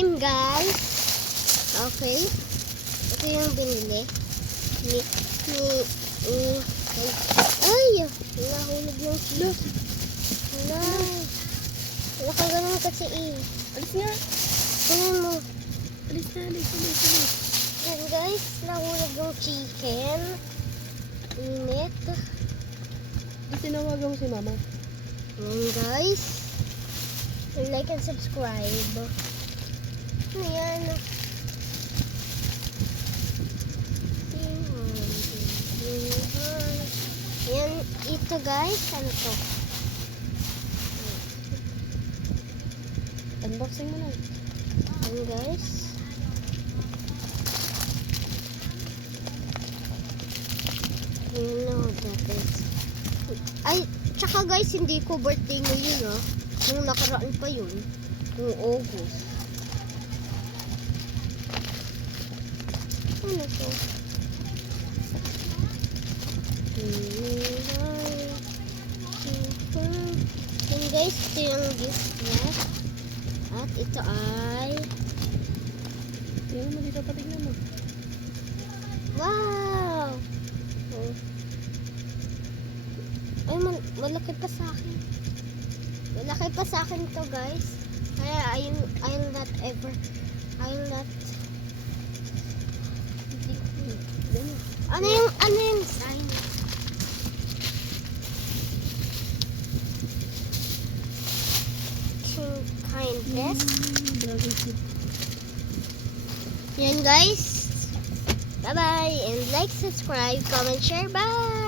time, guys. Okay. Ito yung binili. Ay! Nahulog yung cheese. Wala. Wala ka ganun kasi eh. Alis nga. Tingnan mo. Alis. Yan guys, nahulog yung chicken. Init. Di tinawagan mo si mama. Yan guys. Like and subscribe. Ayan. Yan, ito guys. Ano to? Unboxing mo na. Yan guys. You know that is. Ay, tsaka guys, hindi ko birthday ngayon ah. Nung nakaraan pa yun. Nung August. Ano to? Yan guys, ito yung gift niya. At ito ay Tingnan mo dito, patignan mo. wow! Oh. Ay, malaki pa sa akin. Malaki pa sa akin to guys. Kaya I'll not ano yung sign? Kindness. Dragon fruit. Yan guys. Bye bye and like, subscribe, comment, share. Bye.